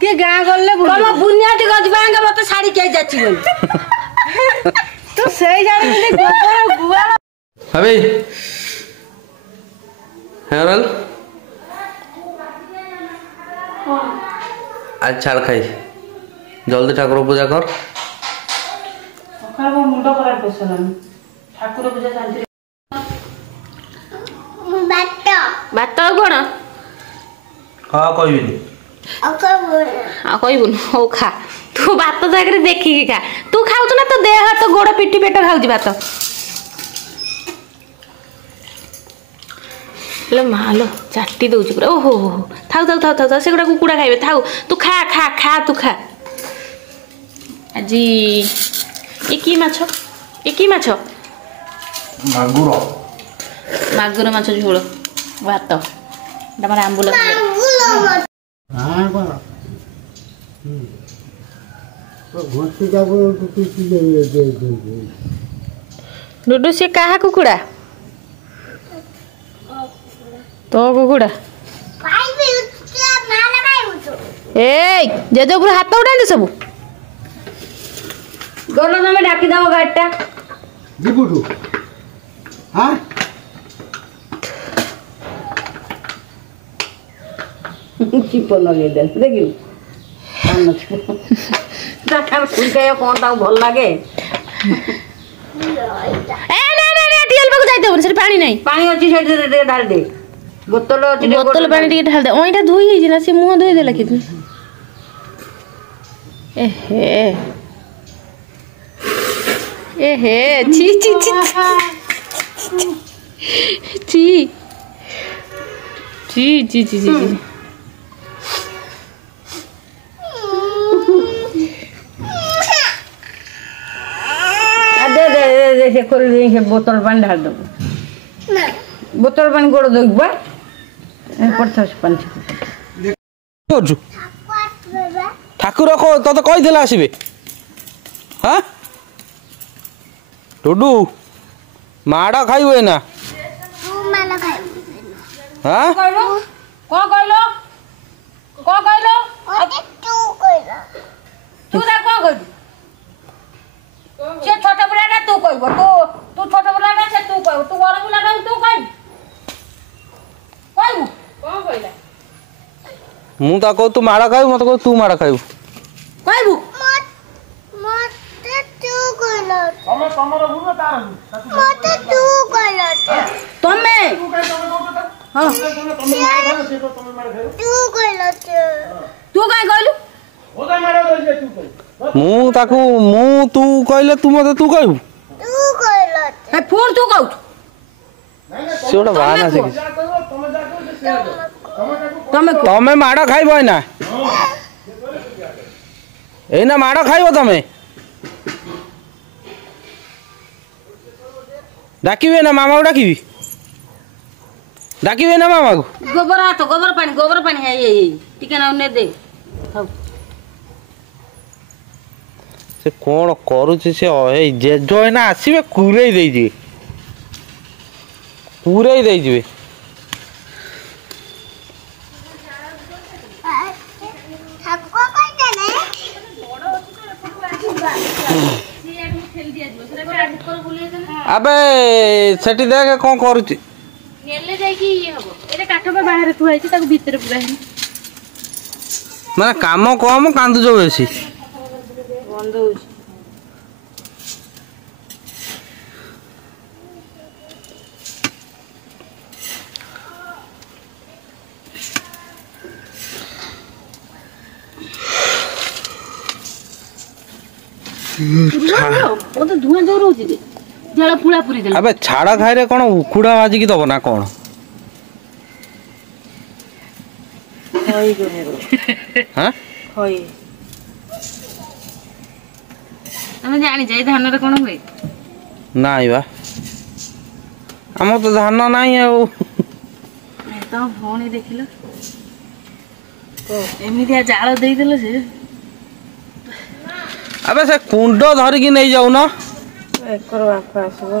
के गाँ गले कम बुनियादी गजबांगे मत साड़ी के जाची तो सही जाने के गोबर गुआ अबे हेरल आज छाड़ खाई जल्दी ठाकुर पूजा कर सकाळ मुंड खराब बसलानी ठाकुर पूजा शांति भात कोण हाँ कहबिनी कहबुन हौ खा तू भात जाकर देखिकी खा तू खाऊ ना तो देह हाथ गोड़ पिटी पेट खाऊ भात लो मालो चाटी दौच पूरा ओहो हो थाऊ थाऊ थाऊ थाऊ से कुकुड़ा खाइबे थाऊ तू खा खा खा तू खा आजी ये की माछ मागुर मागुर माछ झोल भात तमर आंबुल डुडू से कहा कुकुड़ा तो कुकुड़ा ए जेजे ऊपर हाथ उठाते सब गलो तमें डाकी दब गाड़ीटा जीबुटू हाँ चिप लगे देखिलु कौन ताऊ भल लगे पानी नहीं पानी अच्छी से ढाल दे बोतल अच्छी बोतल पानी टे ढाल दे ओइटा धोई ना से मुंह धोई देला कि एहे एहे छी छी छी छी छी छी छी दे से खोल दे से बोतल पानी ढाल दो बोतल पानी गोड़ दो बा पड़ता है पानी करछु ठाकुर को तो कहि देला आसीबे हां टुडू माडा खाइबे ना तू माला खाइबे हां कहलो को कहलो अरे तू कहला तू दा को कहलु से छोटा बुला ना तू कहबो तू छोटा बुला ना से तू कहबो तू बड़ बुला ना तू कहबो को कहला मु ता को तू माडा खाइबो मत को तू माडा खाइबो कहबो मत तू कहला तमे तमरो बुनो तार मत तू कहला तमे हां तू कहला तू काय कहलु ओदा माडा दे तू कह मु ताकू मु तू कहले तू मते तू कहबो तू कहला हे फोन तू कहू सेटा बाना से तमे माडा खाइबो ना एना माडा खाइबो तमे डाकिबे ना मामा को डाकिबे ना मामा को गोबर पानी है ये टिके ना ने दे से कोन करूछि से ए जे जो ना आसीबे कुरै देई जी कुरै देई जीवे ठाकुर कहते ने अबे सेठी देख कोन करूछि नेले जाई कि ये हबो एरे काठ पे बाहर थुआई छी ताको भीतर पुरा है माने काम कम कांदु जो बेसी बंद हो ओ तो धुआं जोर होची दे जला पुला पुरी देला अबे छाड़ा खाई रे कोन उखुडा बाजी की दबो ना कोन होई गने हां होई तमे जानि जाई धान रे कोन होई नाई बा हम तो धान नाही आउ तो फोन देखिलो तो एमितिया जाल देई देलो से अबे से कुंड धर की नहीं जाऊ ना एकर बाप आसबो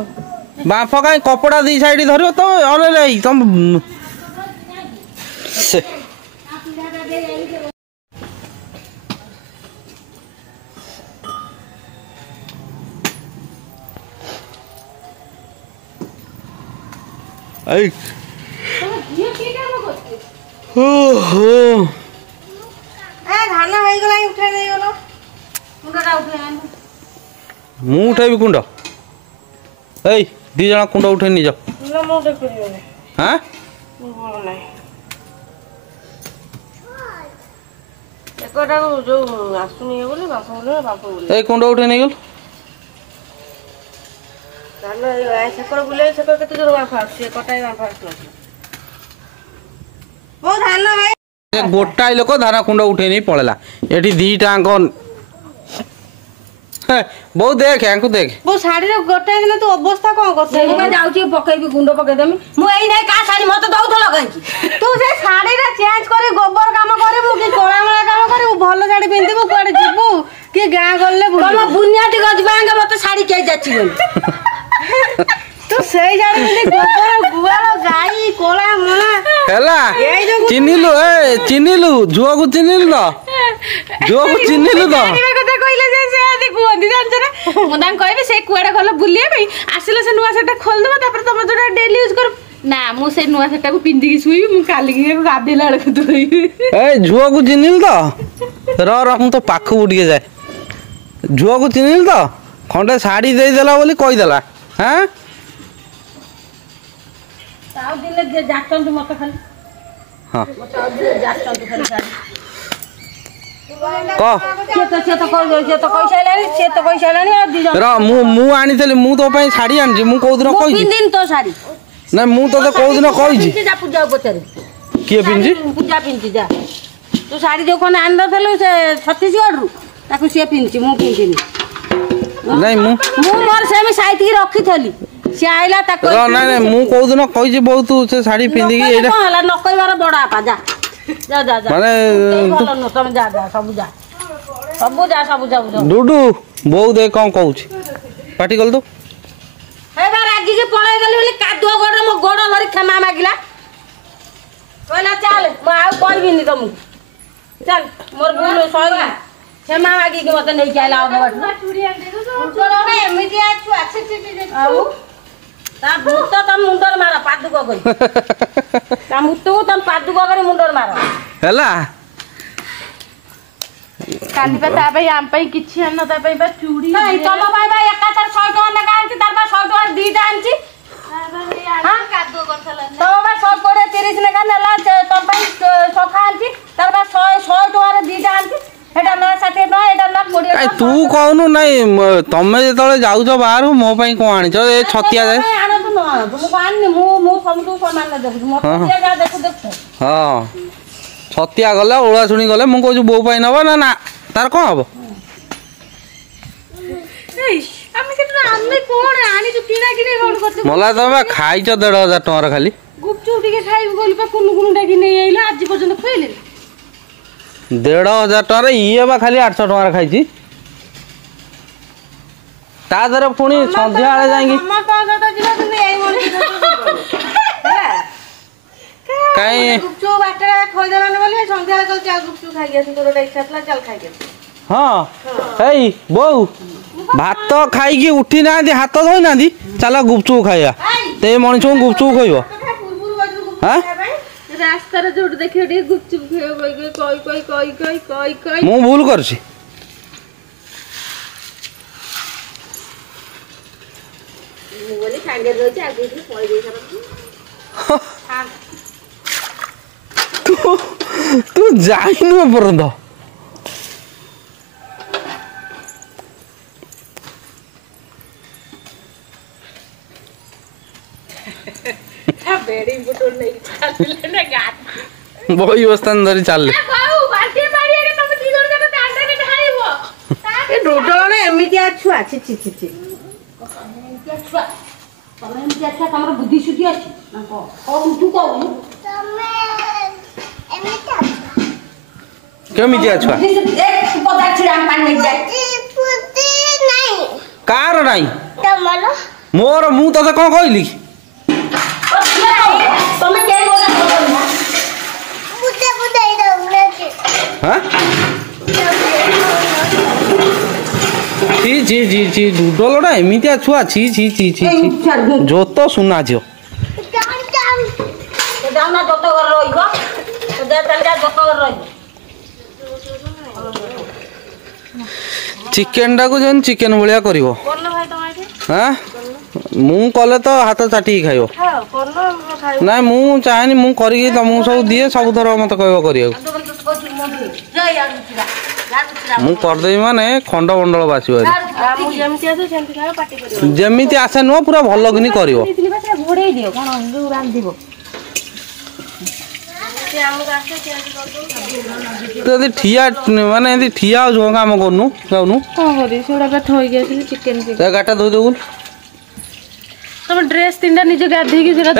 बाप का कपड़ा दी साइड धरियो तो अरे रे तुम से এই ଝିଅ କିଏ କାମ କରୁଛି? ଓହୋ ଧାନ ହେଇଗଲା ଉଠାଇ ନେଇଗଲ ମୁଣ୍ଡଟା ଉଠାଇ ଆଣିଲ। ମୁଁ ଉଠେଇବି କୁଣ୍ଡ। ଏଇ 2 ଜଣ କୁଣ୍ଡ ଉଠେଇ ନିଜ। ମୁଁ ଦେଖିପାରିବିନି ହାଁ ଭଲ ନାହିଁ। ଏକଟାକୁ ଯୋଉ ଆସୁନି ବୋଲି ବାପ ବୋଲି ଏଇ କୁଣ୍ଡ ଉଠେଇ ନେଇଗଲ। ଧାନ ସେକଡ଼ ବୁଲେଇ ସେକଡ଼ କେତେ ଜୋର ବାମ୍ଫ ଆସୁଛି କଟାଇ ବାମ୍ଫ ଆସୁନଥିଲା। ବୋଉ ଧାନ ହେଇ ଗୋଟାଏ ଲୋକ ଧାନ କୁଣ୍ଡ ଉଠେଇ ନେଇ ପଳେଇଲା। ଏଠି 2ଟାଙ୍କ ବୋଉ ଦେଖ ୟାଙ୍କୁ ଦେଖ। ବୋଉ ଶାଢୀରେ ଗୋଟାଏ ଦିନ ତୁ ଅବସ୍ଥା କଣ କରୁଛୁ? ମୁଁ ଯାଉଛି ପକେଇବି ଗୁଣ୍ଡ ପକେଇଦେମି। ମୁଁ ଏଇ ନାଇଁ କାହା ଶାଢୀ ମତେ ଦଉଥିଲ କାହିଁକି? ତୁ ସେ ଶାଢୀରେ ଚେଞ୍ଜ କରି ଗୋବର କାମ କରିବୁ କି କଳାମଳା କାମ କରିବୁ ଭଲ ଶାଢୀ ପିନ୍ଧିବୁ କୁଆଡେ ଯିବୁ କି ଗାଁ ଗଲେ ତମ ବୁନିଆଟି ଗଜବାଙ୍ଗ ମତେ ଶାଢୀ କେହି ଯାଚିବନି। ତୁ ସେଇ ଶାଢୀ ପିନ୍ଧି ଗୋବର ଗୁଆଳ ଗାଈ କଳା ମଳା ହେଲା ଚିହ୍ନିଲୁ ଚିହ୍ନିଲୁ ଝୁଅକୁ ଚିହ୍ନିଲୁ ତ ଝୁଅକୁ ଚିହ୍ନିଲୁ ତ କଥା କହିଲେ ଯେ ସେ ଆଜି କୁହନ୍ତି ଜାଣିଛ ନା ମୁଁ ତାଙ୍କୁ କହିବି ସେ କୁଆଡେ ଗଲ ବୁଲିବା ପାଇଁ ଆସିଲେ ସେ ନୂଆ ସେଟା ଖୋଲିଦବ ତାପରେ ତମେ ଯୋଉଟା ଡେଲି ୟୁଜ କର ନା ମୁଁ ସେ ନୂଆ ସେଟାକୁ ପିନ୍ଧିକି ଶୋଇବି ମୁଁ କାଲିକି ଗାଧେଇଲା ବେଳକୁ ଧୋଇବି। ଏଇ ଝୁଅକୁ ଚିହ୍ନିଲୁ ତ ର ମୁଁ ତ ପାଖକୁ ଟିକେ ଯାଏ। ଝୁଅକୁ ଚିହ୍ନିଲୁ ତ ଖଣ୍ଡେ ଶାଢୀ ଦେଇଦେଲା ବୋଲି କହିଦେଲା। ହାଁ ଆଉ ଦିନେ ଯାଚନ୍ତୁ ମତେ ଖାଲି ହଁ ମତେ ଆଉ ଦିନେ ଯାଚନ୍ତୁ ଖାଲି ଶାଢୀ। କହ ସେ ତ କହିସାରିଲାଣି ସେ ତ କହିସାରିଲାଣି ଆଉ 2 ଜଣ ର ମୁଁ ଆଣିଥିଲି ମୁଁ ତୋ ପାଇଁ ଶାଢୀ ଆଣିଛି। ମୁଁ କୋଉ ଦିନ କହିଛି ପିନ୍ଧିନି ତୋ ଶାଢୀ ନା ମୁଁ ତୋତେ କୋଉ ଦିନ କହିଛି ଯା ପୂଜା ପଚାରେ କିଏ ପିନ୍ଧି ପୂଜା ପିନ୍ଧି ଯା ତୁ ଶାଢୀ ଯୋଉ ଖଣ୍ଡେ ଆଣିଦେଲୁ ସେ ଛତିଶଗଡ଼ରୁ ତାକୁ ସିଏ ପିନ୍ଧିଛି ମୁଁ ପିନ୍ଧିନି। ନାଇଁ ମୁଁ ମୋର ସେମିତି ସାଇତିକି ରଖିଥିଲି ସିଏ ଆଇଲା ତାକୁ ନାଇଁ ନାଇଁ ମୁଁ କୋଉ ଦିନ କହିଛି ବହୁତ ସେ ଶାଢୀ ପିନ୍ଧିକି ଏଇଟା କଣ ହେଲା ନ କହିବାର ବଡ ଆପା ଯା ଯା ଯା ଯା ମାନେ ଭଲ ନୁହଁ ତମେ ଯା ଯା ସବୁ ଯା ଡୁଡୁ ବୋଉ ଦେ କଣ କହୁଛି ପାଟି କଲୁ ତୁ ଏବା ରାଗିକି ପଳେଇ ଗଲି ବୋଲି କାଦୁଅ ଗୋଡରେ ମୋ ଗୋଡ ଧରି କ୍ଷମା ମାଗିଲା କହିଲା ଚାଲ ମୁଁ ଆଉ କହିବିନି ତମକୁ ଚାଲ ମୋର ଭୁଲ ସଇଲା କ୍ଷମା ମାଗିକି ମତେ ନେଇକି ଆଇଲା ଅଧ ବାଟରୁ ଏମିତି ଆଉ ତା ଭୂତ ତମ ମୁଣ୍ଡରେ ମାର ପାଦୁକ କରି ତା ମୁତକୁ ତମ ପାଦୁକ କରି ମୁଣ୍ଡରେ ମାର ହେଲା। କାଲି ବା ତା ପାଇଁ ଆମ ପାଇଁ କିଛି ଆଣିନ ତା ପାଇଁ ବା ଚୁଡ଼ି ତମ ପାଇଁ ବା ଏକାଥରେ 100 ଟଙ୍କା ଲେଖା ଆଣିଛି ତାର ବା 100 ଟଙ୍କା 2ଟା ଆଣିଛି କାଦୁଅ କରିଥିଲା ତମ ବା 120 30 ଲେଖା ନେଲା ତମ ପାଇଁ ସଫା ଆଣିଛି ତାର ବା 100 ଟଙ୍କାରେ 2ଟା ଆଣିଛି ଏଟା ନା 60 ଟଙ୍କା ଏଟା ନା 20 ଟଙ୍କା ତୁ କହୁନୁ ନାଇଁ ତମେ ଯେତେବେଳେ ଯାଉଛ ବାହାରକୁ ମୋ ପାଇଁ କଣ ଆଣିଛ ଏ ଛତିଆ ଯାଏ ଆଣନ୍ତୁ ନ ଆଣନ୍ତୁ ମୁଁ ଆଣିନି ମୁଁ ସମସ୍ତଙ୍କୁ ସମାନ ଦେଖୁଛି ମତେ ଯାହା ଦେଖୁ ହଁ ଛତିଆ ଗଲେ ଓଳା ଶୁଣି ଗଲେ ମୁଁ କହୁଛି ବୋଉ ପାଇଁ ନବ ନା ନା ତାର କଣ ହବ ଆମେ କଣ ଆଣିଛୁ କିଣା କିଣି କଣ କରୁଛୁ ମଲା ତମେ ବା ଖାଇଛ 1,500 ଟଙ୍କାର ଖାଲି ଗୁପଚୁପ ଟିକେ ଖାଇବୁ ବୋଲି ବା କୁନୁ କୁନୁ ଡାକି ନେଇ ଆଇଲା ଆଜି ପର୍ଯ୍ୟନ୍ତ ଖୁଆଇଲେ 1,500 ଟଙ୍କାରେ ଇଏ ବା ଖାଲି 800 ଟଙ୍କାର ଖାଇଛି ତା ଦେହରେ ପୁଣି ସନ୍ଧ୍ୟାବେଳେ ଯାଇକି କାଇଁ ଗୁପଚୁପ ବାଟରେ ଖୋଇଦେଲାନି ବୋଲି ସନ୍ଧ୍ୟାବେଳେ କହିଛି ଚାଲ ଗୁପଚୁପ ଖାଇକି ଆସି ତୋର ଗୋଟେ ଇଚ୍ଛା ଥିଲା ଚାଲ ଖାଇକି ଆସି ହଁ ଏଇ ବୋଉ ଭାତ ଖାଇକି ଉଠି ନାହାନ୍ତି ହାତ ଧୋଇ ନାହାନ୍ତି ଚାଲ ଗୁପଚୁପ ଖାଇବା ସେ ମଣିଷକୁ ଗୁପଚୁପ ଖୋଇବ ରାସ୍ତାରେ ଯୋଉଠି ଦେଖିବ ଟିକେ ଗୁପଚୁପ କହି ମୁଁ ଭୁଲ କରୁଛି ତୁ ଯାଇନୁ ଏପର୍ଯ୍ୟନ୍ତ ବହି ବସ୍ତାନ ଧରି ଚାଲିଲେ ଏମିତିଆ ଛୁଆ ତମର ବୁଦ୍ଧି ସୁଦ୍ଧି ଅଛି କେମିତିଆ ଛୁଆ କାର ନାହିଁ ମୋର ମୁଁ ତତେ କଣ କହିଲି ଡୁଡଲଟା ଏମିତିଆ ଛୁଆ ଛି ଛି ଛି ଛି ଛି ଜୋତ ସୁନା ଝିଅ ନା ଯତ ଘରେ ରହିବ ତ ଯା ତାହେଲେ ଯା ଯତ ଘରେ ରହିବ ଚିକେନ ଟାକୁ ଯେମିତି ଚିକେନ ଭଳିଆ କରିବ କରୁନ ଭାଇ ତମ ଏଠି ହାଁ ମୁଁ କଲେ ତ ହାତ ଚାଟିକି ଖାଇବ ଖାଅ କରୁନ ଖାଇବ ନାଇଁ ମୁଁ ଚାହେଁନି ମୁଁ କରିକି ତମକୁ ସବୁ ଦିଏ ସବୁଥର ମତେ କହିବ କରିବାକୁ ମୁଁ କରିଦେବି ମାନେ ଖଣ୍ଡ ମଣ୍ଡଳ ବାସିବ ଏଠି। ମୁଁ ଯେମିତି ଆସେ ସେମିତି ଖାଇବ ପାଟି କରିବ ଯେମିତି ଆସେ ନୁହଁ ପୁରା ଭଲ କିନି କରିବ ନେଇଥିଲି ବା ସେଟା ଘୋଡେଇ ଦିଅ କଣ ଯୋଉ ରାନ୍ଧିବ ସେ ଆମକୁ ଆସେ ସେମିତି କରିଦଉ ତୁ ଯଦି ଠିଆ ମାନେ ଏମିତି ଠିଆ ହଉଛୁ କଣ କାମ କରୁନୁ ଯାଉନୁ କଣ କରିବି ସେଗୁଡା ବା ଥୋଇକି ଆସିଲି ଚିକେନ ଗାଟା ଧୋଇ ଦେବୁ ତମ ଡ୍ରେସ୍ ତିନିଟା ନିଜେ ଗାଧେଇକି ସେଟା